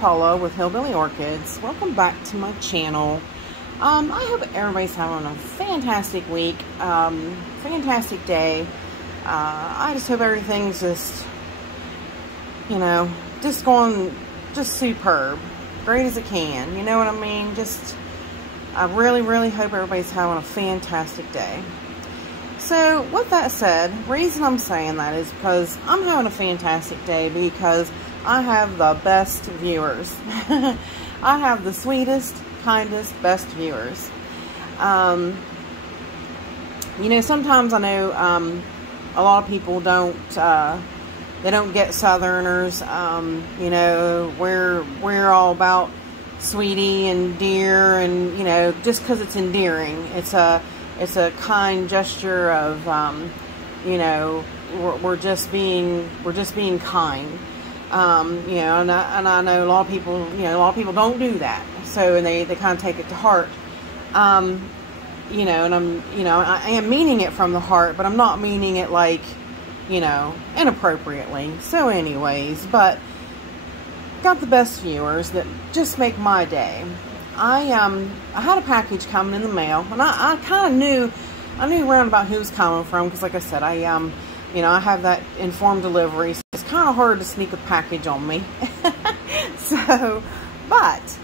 Paula with Hillbilly Orchids. Welcome back to my channel. I hope everybody's having a fantastic week, fantastic day. I just hope everything's just, just going just superb, great as it can. You know what I mean? I really, really hope everybody's having a fantastic day. So, with that said, the reason I'm saying that is because I'm having a fantastic day because I have the best viewers. I have the sweetest, kindest, best viewers. Sometimes I know a lot of people don't get Southerners. We're all about sweetie and dear, and just because it's endearing, it's a kind gesture of we're just being kind. And I know a lot of people don't do that, so, and they kind of take it to heart. And I am meaning it from the heart, but I'm not meaning it like, inappropriately. So anyways, but got the best viewers that just make my day. I had a package coming in the mail, and I kind of knew around about who was coming from, because like I said, I have that informed delivery, so it's kind of hard to sneak a package on me. But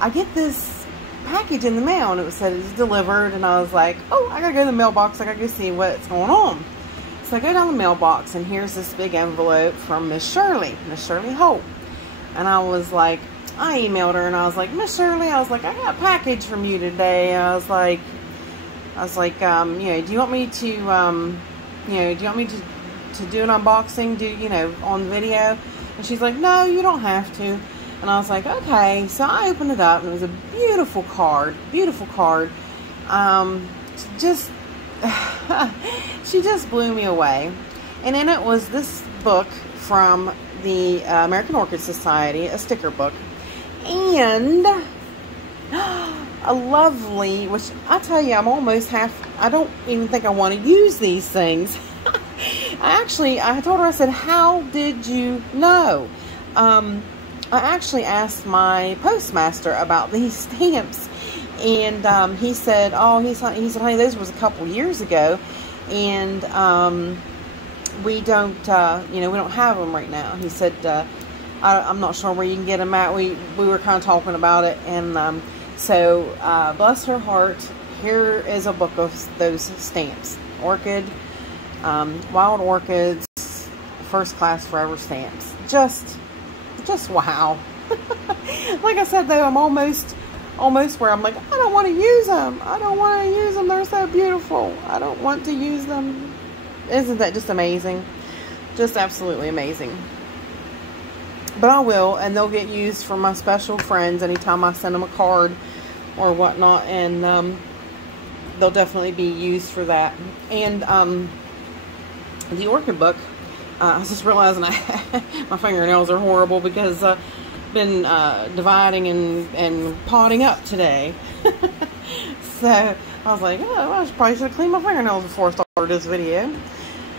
I get this package in the mail, and it said it's delivered, and I was like, oh, I gotta go to the mailbox, I gotta go see what's going on. So I go down the mailbox, and here's this big envelope from Miss Shirley Holt. And I was like, I emailed her, and I was like, Miss Shirley, I got a package from you today. I was like, do you want me to, do you want me to do an unboxing, on video? And she's like, no, you don't have to. And I was like, okay. So I opened it up, and it was a beautiful card, she just blew me away. And in it was this book from the American Orchid Society, a sticker book, and a lovely, which I tell you, I'm almost I don't even think I want to use these things. I told her, I said, how did you know? I actually asked my postmaster about these stamps, and he said, honey, those was a couple years ago, and we don't have them right now. He said, I'm not sure where you can get them at. We were kind of talking about it, and so bless her heart, here is a book of those stamps. Orchid, wild orchids, first class forever stamps. Just wow. Like I said, though, I'm almost where I'm like, I don't want to use them. They're so beautiful. I don't want to use them. Isn't that just amazing? Just absolutely amazing. But I will, and they'll get used for my special friends anytime I send them a card or whatnot, and they'll definitely be used for that. And the orchid book, I was just realizing my fingernails are horrible because I've been dividing and potting up today. So I was like, oh, I probably should have cleaned my fingernails before I started this video.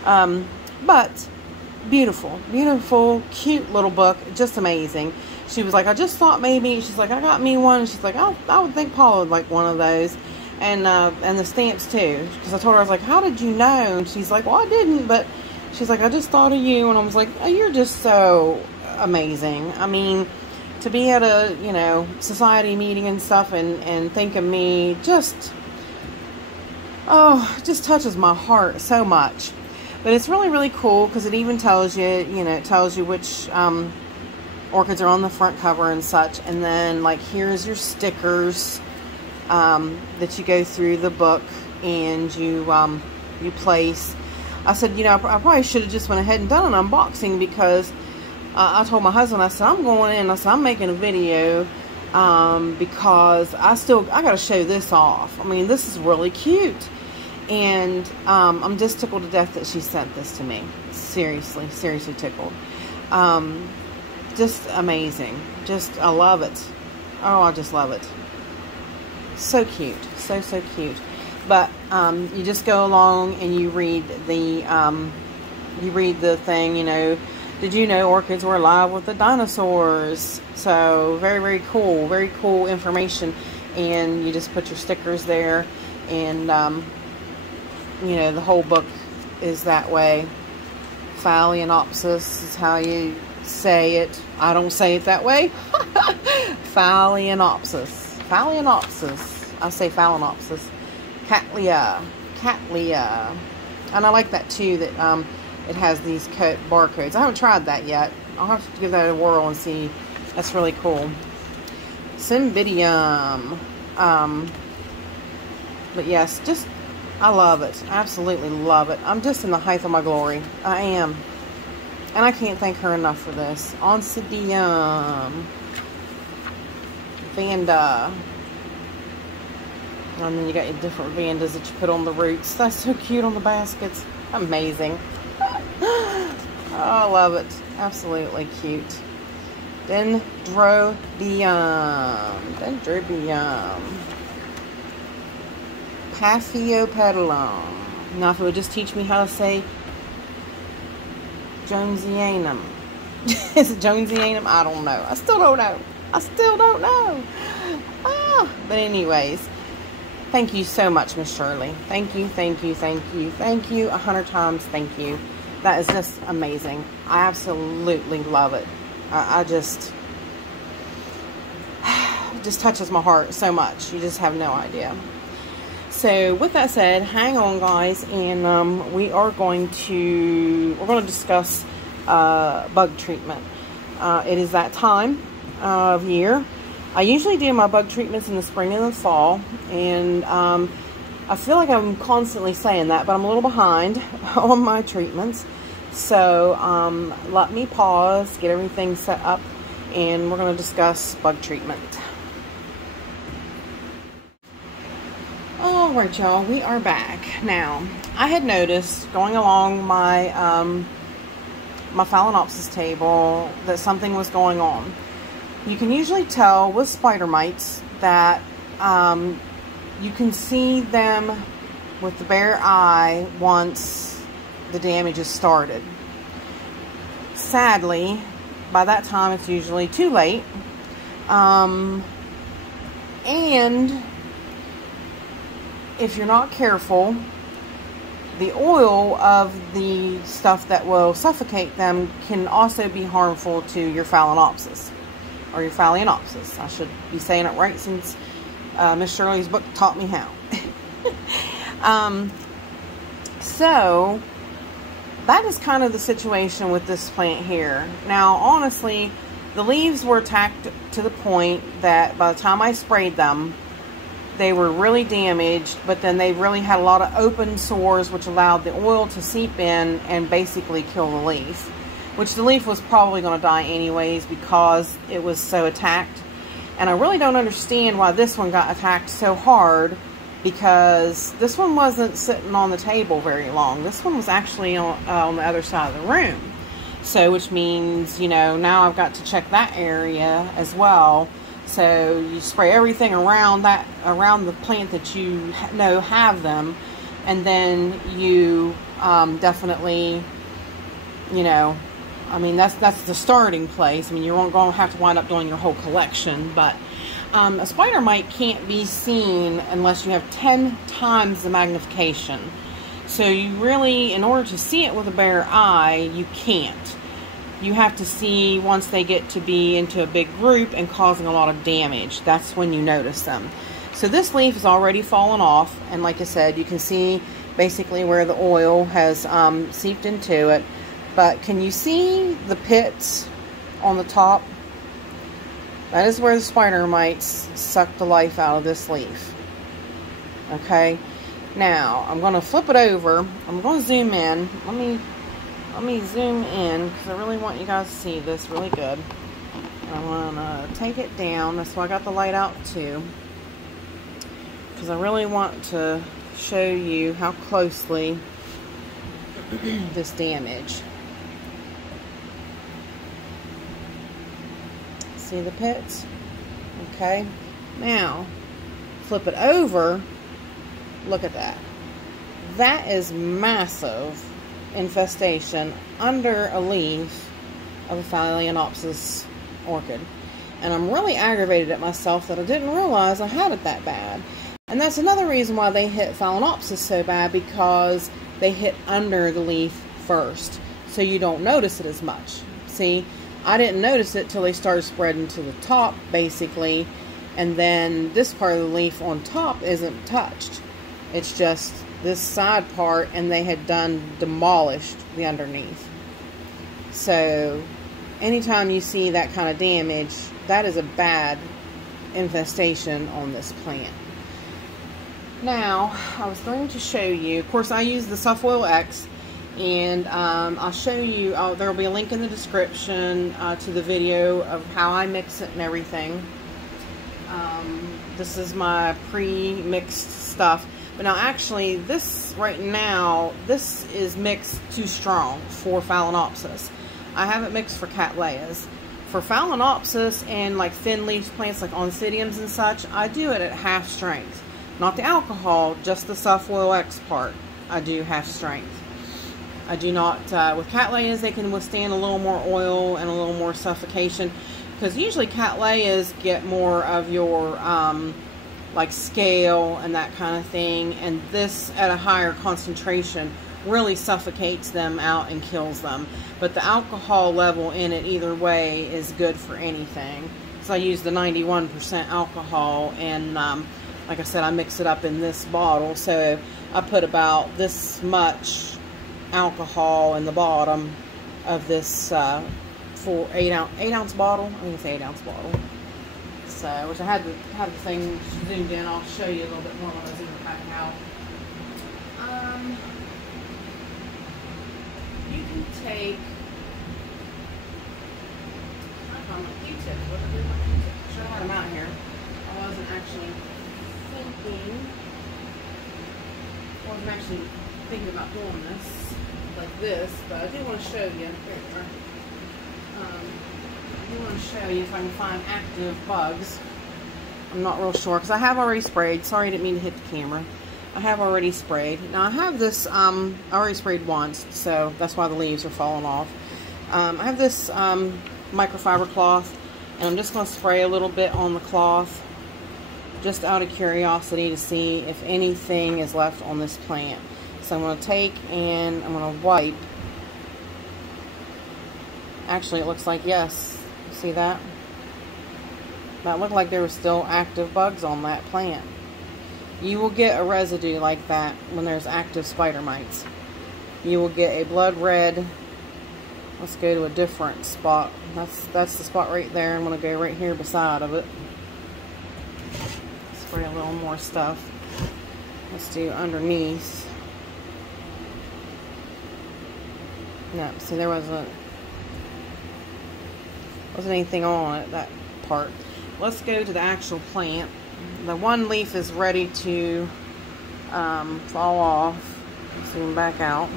But beautiful, cute little book, just amazing. She was like, I just thought maybe, she's like, I got me one. And she's like, I would think Paula would like one of those, and the stamps too. Because I told her, I was like, how did you know? And she's like, well, I didn't, but she's like, I just thought of you. And I was like, oh, you're just so amazing. I mean, to be at a society meeting and stuff, and think of me, just touches my heart so much. But it's really, really cool because it even tells you, it tells you which orchids are on the front cover and such. And then, like, here's your stickers that you go through the book and you place. I said, I probably should have just went ahead and done an unboxing, because I told my husband, I said, I'm going in, I said, I'm making a video because I got to show this off. I mean, this is really cute. And I'm just tickled to death that she sent this to me. Seriously tickled. Just amazing. I love it. Oh, I just love it. So cute. So cute. But you just go along and you read the thing, Did you know orchids were alive with the dinosaurs? So very cool information. And you just put your stickers there, and you know, the whole book is that way. Phaleanopsis is how you say it. I don't say it that way. Phaleanopsis. Phaleanopsis. I say Phaleanopsis. Cattleya. Cattleya. And I like that too, that it has these barcodes. I haven't tried that yet. I'll have to give that a whirl and see. That's really cool. Cymbidium. But yes, just, I love it. Absolutely love it. I'm just in the height of my glory. I am. And I can't thank her enough for this. Oncidium. Vanda. And then you got your different Vandas that you put on the roots. That's so cute on the baskets. Amazing. Oh, I love it. Absolutely cute. Dendrobium. Dendrobium. Paphiopedilum. Now, if it would just teach me how to say Jonesianum. Is it Jonesianum? I don't know. I still don't know. I still don't know. But anyways, thank you so much, Miss Shirley. Thank you, thank you, thank you, thank you 100 times. Thank you. That is just amazing. I absolutely love it. It just touches my heart so much. You just have no idea. So with that said, hang on, guys, and we're going to discuss bug treatment. It is that time of year. I usually do my bug treatments in the spring and the fall, and I feel like I'm constantly saying that, but I'm a little behind on my treatments. So let me pause, get everything set up, and we're going to discuss bug treatment. Alright, y'all, we are back. Now, I had noticed going along my my Phaleanopsis table that something was going on. You can usually tell with spider mites that you can see them with the bare eye once the damage is started. Sadly, by that time it's usually too late. And if you're not careful, the oil of the stuff that will suffocate them can also be harmful to your Phaleanopsis, or your Phaleanopsis. I should be saying it right, since Miss Shirley's book taught me how. So that is kind of the situation with this plant here. Now, honestly, the leaves were attacked to the point that by the time I sprayed them, they were really damaged, but then they really had a lot of open sores, which allowed the oil to seep in and basically kill the leaf. Which the leaf was probably going to die anyways because it was so attacked. And I really don't understand why this one got attacked so hard, because this one wasn't sitting on the table very long. This one was actually on the other side of the room. So, which means, you know, now I've got to check that area as well. So you spray everything around the plant that you know have them, and then you definitely, you know, I mean, that's the starting place. I mean, you're going to have to wind up doing your whole collection, but a spider mite can't be seen unless you have 10 times the magnification. So you really, in order to see it with a bare eye, you can't. You have to see once they get to be into a big group and causing a lot of damage. That's when you notice them. So this leaf is already fallen off, and like I said, you can see basically where the oil has seeped into it. But can you see the pits on the top? That is where the spider mites suck the life out of this leaf. Okay, now I'm going to flip it over. I'm going to zoom in. Let me zoom in because I really want you guys to see this really good. I want to take it down. That's why I got the light out too, because I really want to show you how closely this damage. See the pits? Okay. Now, flip it over. Look at that. That is massive infestation under a leaf of a Phaleanopsis orchid. And I'm really aggravated at myself that I didn't realize I had it that bad. And that's another reason why they hit Phaleanopsis so bad, because they hit under the leaf first. So you don't notice it as much. See, I didn't notice it till they started spreading to the top, basically. And then this part of the leaf on top isn't touched. It's just this side part, and they had demolished the underneath. So anytime you see that kind of damage, that is a bad infestation on this plant. Now, I was going to show you, of course I use the Suffoil-X, and I'll show you, there will be a link in the description to the video of how I mix it and everything. This is my pre-mixed stuff. But now actually, this right now, this is mixed too strong for Phaleanopsis. I haven't mixed for Cattleyas. For Phaleanopsis and like thin leaf plants like Oncidiums and such, I do it at half strength. Not the alcohol, just the Suffoil-X part. I do half strength. I do not, with Cattleyas, they can withstand a little more oil and a little more suffocation. Because usually Cattleyas get more of your, like scale and that kind of thing. And this, at a higher concentration, really suffocates them out and kills them. But the alcohol level in it, either way, is good for anything. So I use the 91% alcohol, and like I said, I mix it up in this bottle. So I put about this much alcohol in the bottom of this 8 ounce bottle. I think it's 8 ounce bottle. So, which I had to have the thing zoomed in. I'll show you a little bit more when I zoom it back out. You can take, I found my Q-tip. What did I do with my Q-tip? I should have had them out here. I wasn't actually thinking about doing this like this, but I do want to show you. I do want to show you if I can find active bugs. I'm not real sure because I have already sprayed. Sorry, I didn't mean to hit the camera. I have already sprayed. Now I have this, I already sprayed once, so that's why the leaves are falling off. I have this microfiber cloth, and I'm just going to spray a little bit on the cloth, just out of curiosity to see if anything is left on this plant. So I'm going to take and I'm going to wipe. Actually, it looks like yes. See that? That looked like there were still active bugs on that plant. You will get a residue like that when there's active spider mites. You will get a blood red. Let's go to a different spot. That's the spot right there. I'm going to go right here beside of it. Spray a little more stuff. Let's do underneath. No, see, there wasn't anything on it, that part. Let's go to the actual plant. The one leaf is ready to fall off. Zoom back out.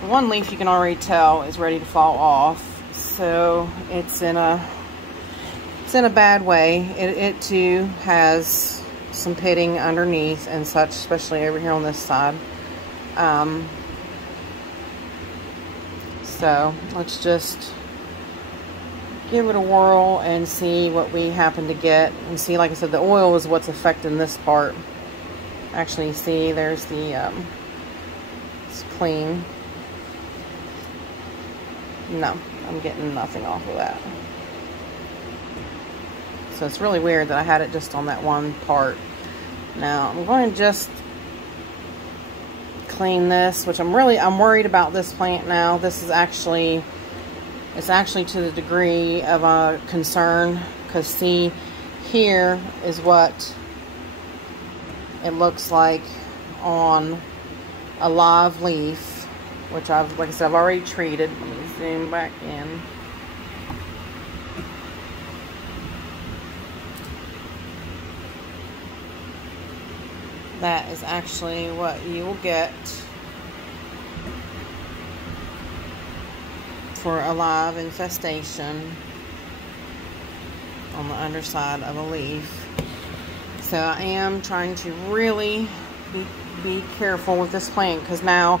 The one leaf, you can already tell, is ready to fall off. So it's in a bad way. It too has some pitting underneath and such, especially over here on this side. So let's just give it a whirl and see what we happen to get. And see, like I said, the oil is what's affecting this part. Actually, see, there's the, it's clean. No, I'm getting nothing off of that. So it's really weird that I had it just on that one part. Now, I'm going to just clean this, which I'm worried about this plant now. This is actually, it's actually to the degree of a concern, because see, here is what it looks like on a live leaf, which I've, like I said, I've already treated. Let me zoom back in. That is actually what you will get for a live infestation on the underside of a leaf. So I am trying to really be careful with this plant, because now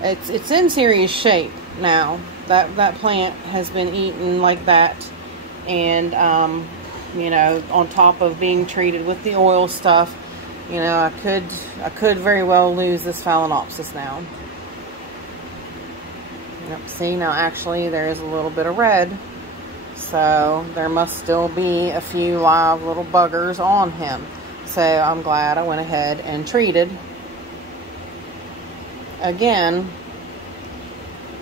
it's in serious shape now. that plant has been eaten like that, and you know, on top of being treated with the oil stuff, you know, I could very well lose this Phaleanopsis now. Yep, see, now actually there is a little bit of red, so there must still be a few live little buggers on him. So I'm glad I went ahead and treated again.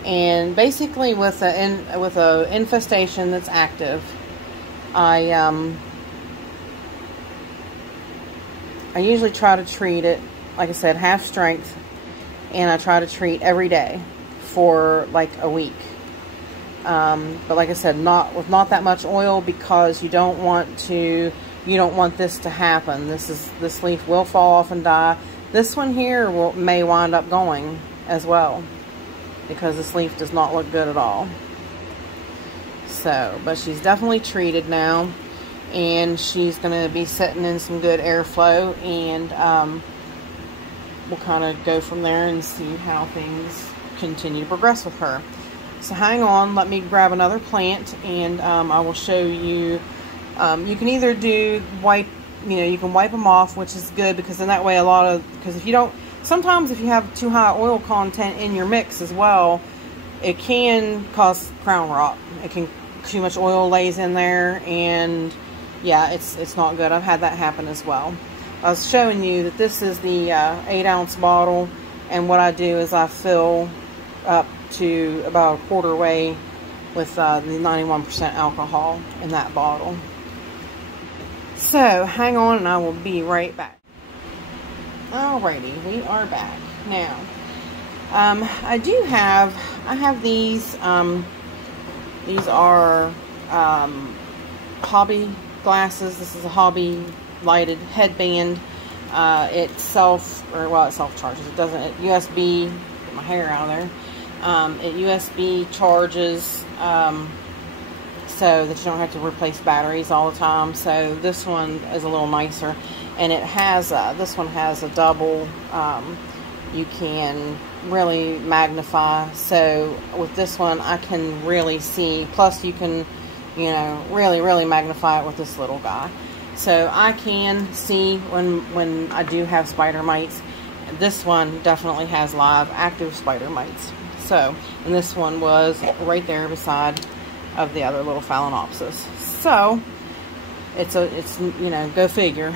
And basically with a infestation that's active, I usually try to treat it, like I said, half strength, and I try to treat every day for like a week. But like I said, with not that much oil, because you don't want this to happen. This leaf will fall off and die. This one here may wind up going as well, because this leaf does not look good at all. So, but she's definitely treated now, and she's going to be sitting in some good airflow, and we'll kind of go from there and see how things continue to progress with her. So hang on, let me grab another plant, and I will show you. You can either you can wipe them off, which is good, because in that way because if you don't, sometimes if you have too high oil content in your mix as well, it can cause crown rot. Too much oil lays in there, and yeah, it's not good. I've had that happen as well. I was showing you that this is the 8-ounce bottle, and what I do is I fill up to about a quarter way with the 91% alcohol in that bottle. So hang on, and I will be right back. Alrighty, we are back now. I have these. These are hobby glasses. This is a hobby lighted headband. It self-charges. It doesn't. USB. Get my hair out of there. It USB charges, so that you don't have to replace batteries all the time. So this one is a little nicer, and it has this one has a double. You can really magnify. So with this one, I can really see. Plus, you can, really magnify it with this little guy. So I can see when I do have spider mites. This one definitely has live active spider mites. So, and this one was right there beside of the other little Phaleanopsis. So it's go figure.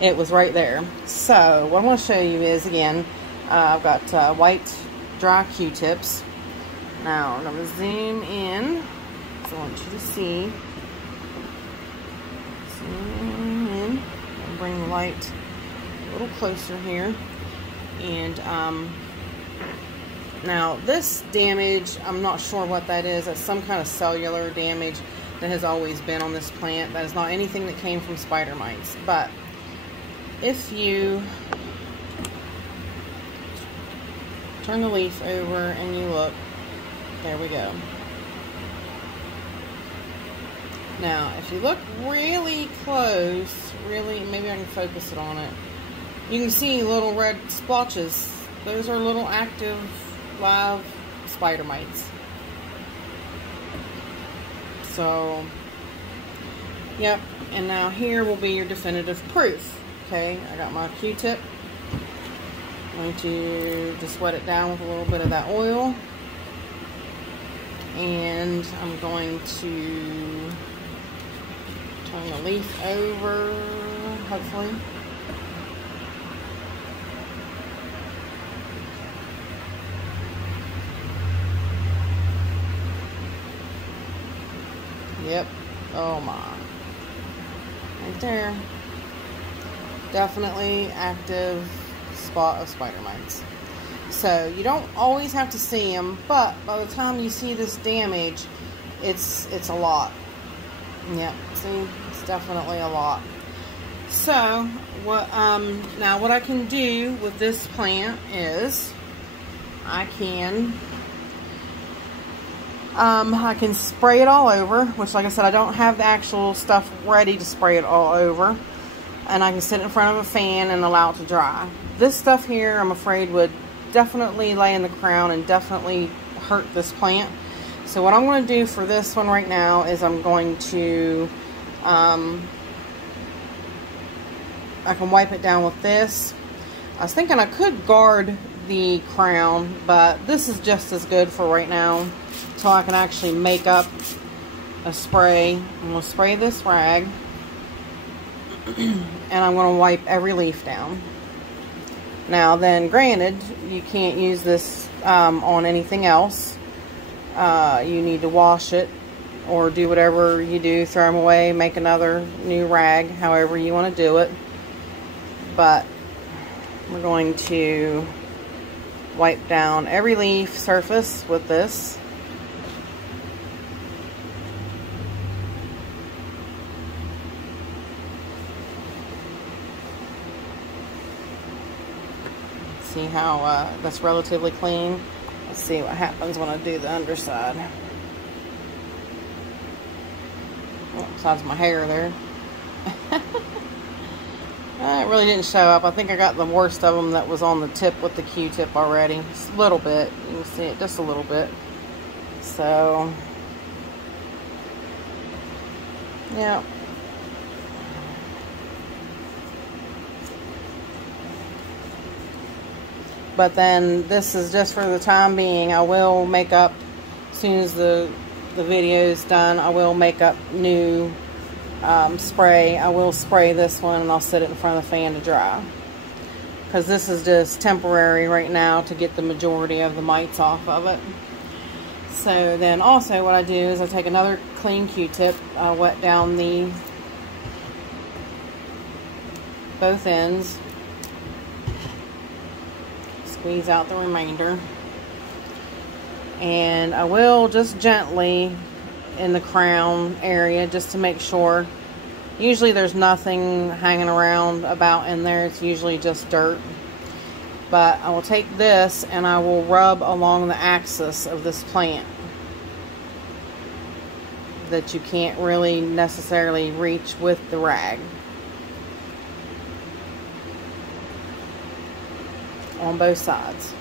It was right there. So what I'm going to show you is, again, I've got white dry Q-tips. Now I'm going to zoom in, so I want you to see. Zoom in and bring the light a little closer here. And now this damage, I'm not sure what that is. It's some kind of cellular damage that has always been on this plant. That is not anything that came from spider mites. But if you turn the leaf over and you look, there we go. Now, if you look really close, maybe I can focus it on it, you can see little red splotches. Those are little active live spider mites. So, yep, and now here will be your definitive proof. Okay, I got my Q-tip. I'm going to just wet it down with a little bit of that oil. And I'm going to turn the leaf over, hopefully. Yep. Oh my. Right there. Definitely active spot of spider mites. So you don't always have to see them, but by the time you see this damage, it's a lot. Yep. See, it's definitely a lot. So what now what I can do with this plant is I can spray it all over, which, like I said, I don't have the actual stuff ready to spray it all over. And I can sit in front of a fan and allow it to dry. This stuff here, I'm afraid, would definitely lay in the crown and definitely hurt this plant. So what I'm going to do for this one right now is I'm going to, I can wipe it down with this. I was thinking I could guard the crown, but this is just as good for right now until I can actually make up a spray. I'm going to spray this rag and I'm going to wipe every leaf down. Now then, granted, you can't use this on anything else. You need to wash it or do whatever you do, throw them away, make another new rag, however you want to do it. But we're going to wipe down every leaf surface with this. See how that's relatively clean. Let's see what happens when I do the underside. Oh, besides my hair there. It really didn't show up. I think I got the worst of them that was on the tip with the Q-tip already. Just a little bit. You can see it just a little bit. So, yeah. But then this is just for the time being. I will make up, as soon as the video is done, I will make up new spray. I will spray this one and I'll set it in front of the fan to dry. Because this is just temporary right now to get the majority of the mites off of it. So then also what I do is I take another clean Q-tip, I wet down both ends. Squeeze out the remainder, and I will just gently in the crown area just to make sure. Usually there's nothing hanging around about in there, it's usually just dirt. But I will take this and I will rub along the axis of this plant that you can't really necessarily reach with the rag. On both sides.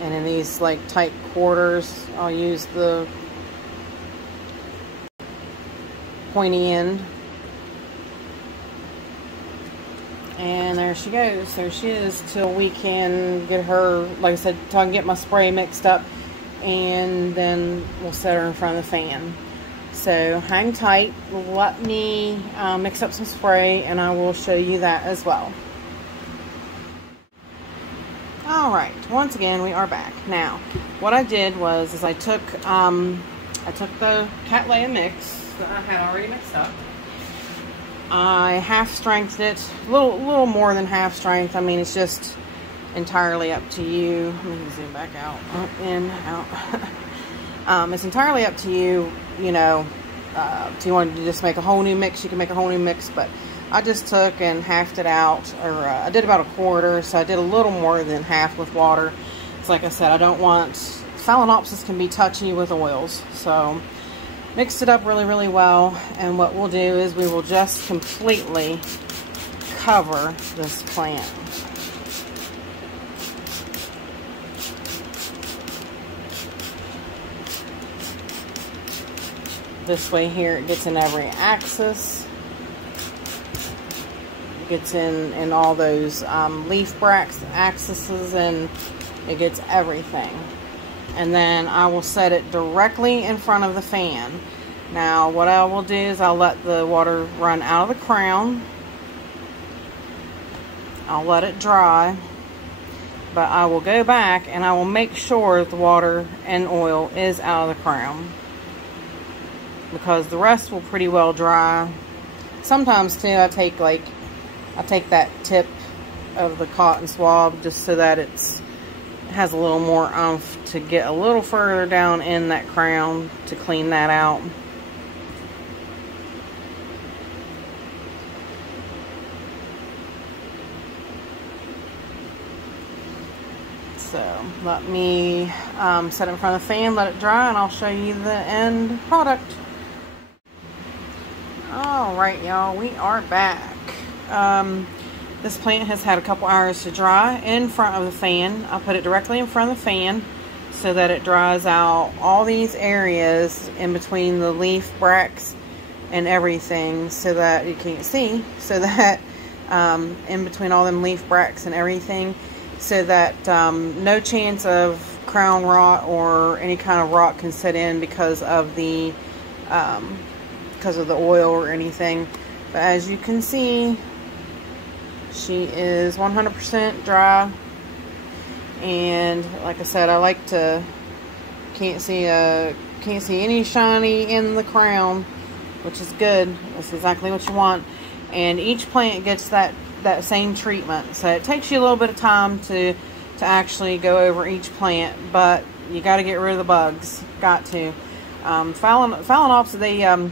And in these like tight quarters, I'll use the pointy end. And there she goes. There she is till we can get her, like I said, till I can get my spray mixed up. And then we'll set her in front of the fan. So hang tight, let me mix up some spray and I will show you that as well. Alright, once again we are back. Now, what I did was I took the Cattleya mix that I had already mixed up. I half strengthed it, a little more than half strength. I mean, it's just entirely up to you. Let me zoom back out, in, out. It's entirely up to you, you know, if you wanted to just make a whole new mix, you can make a whole new mix, but I just took and halved it out, or I did about a quarter, so I did a little more than half with water. It's like I said, I don't want, Phaleanopsis can be touchy with oils, so mixed it up really, really well, and what we'll do is we will just completely cover this plant. This way here, it gets in every axis. It gets in all those leaf axes, and it gets everything. And then I will set it directly in front of the fan. Now, what I will do is I'll let the water run out of the crown. I'll let it dry. But I will go back and I will make sure the water and oil is out of the crown, because the rest will pretty well dry. Sometimes too, I take that tip of the cotton swab just so that it has a little more oomph to get a little further down in that crown to clean that out. So let me set it in front of the fan, let it dry, and I'll show you the end product. Alright, y'all, we are back. This plant has had a couple hours to dry in front of the fan. I put it directly in front of the fan so that it dries out all these areas in between the leaf bracts and everything, so that you can't see, so that in between all them leaf bracts and everything, so that no chance of crown rot or any kind of rot can set in because of the oil or anything. But as you can see, she is 100% dry, and like I said, I like to can't see any shiny in the crown, which is good. That's exactly what you want. And each plant gets that same treatment, so it takes you a little bit of time to actually go over each plant, but you got to get rid of the bugs. Got to. Phaleanopsis,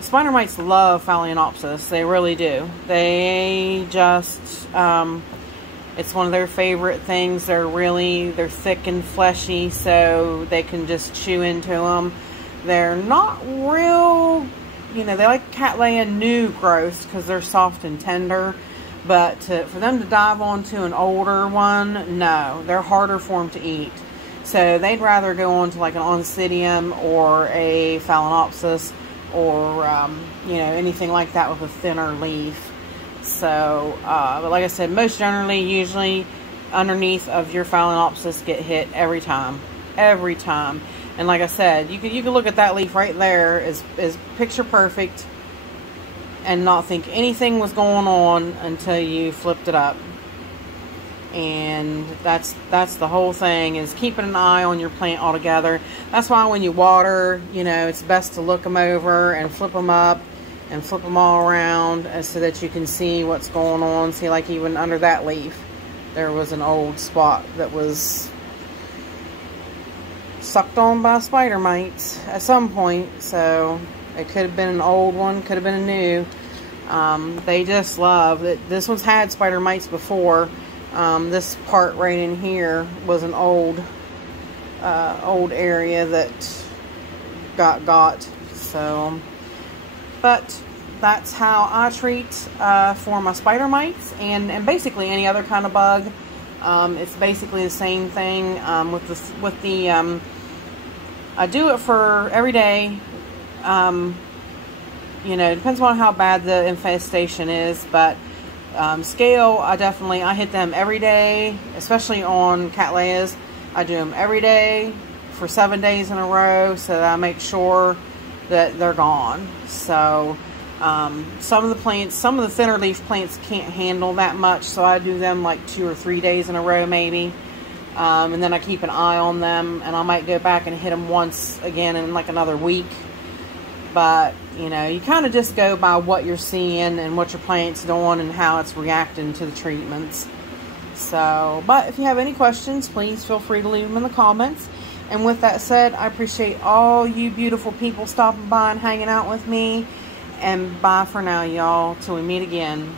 spider mites love Phaleanopsis. They really do. They just, it's one of their favorite things. They're thick and fleshy, so they can just chew into them. They're not real, they like Cattleya new growths because they're soft and tender. But for them to dive onto an older one, no, they're harder for them to eat. So they'd rather go on to like an Oncidium or a Phaleanopsis, or anything like that with a thinner leaf. So but like I said, most generally, usually underneath of your Phaleanopsis get hit every time. And like I said, you can look at that leaf right there, is picture perfect, and not think anything was going on until you flipped it up. And that's the whole thing, is keeping an eye on your plant altogether. That's why when you water, it's best to look them over and flip them up and flip them all around, so that you can see what's going on. See, like even under that leaf, there was an old spot that was sucked on by spider mites at some point. So it could have been an old one, could have been a new. They just love it. This one's had spider mites before. This part right in here was an old area that got. So, but that's how I treat for my spider mites, and basically any other kind of bug. It's basically the same thing with the I do it for every day. Depends on how bad the infestation is, but scale, I hit them every day, especially on Cattleyas. I do them every day for 7 days in a row, so that I make sure that they're gone. So some of the thinner leaf plants can't handle that much, so I do them like 2 or 3 days in a row maybe. And then I keep an eye on them, and I might go back and hit them once again in like another week. But you kind of just go by what you're seeing and what your plant's doing and how it's reacting to the treatments. So, but if you have any questions, please feel free to leave them in the comments. And with that said, I appreciate all you beautiful people stopping by and hanging out with me. And bye for now, y'all, till we meet again.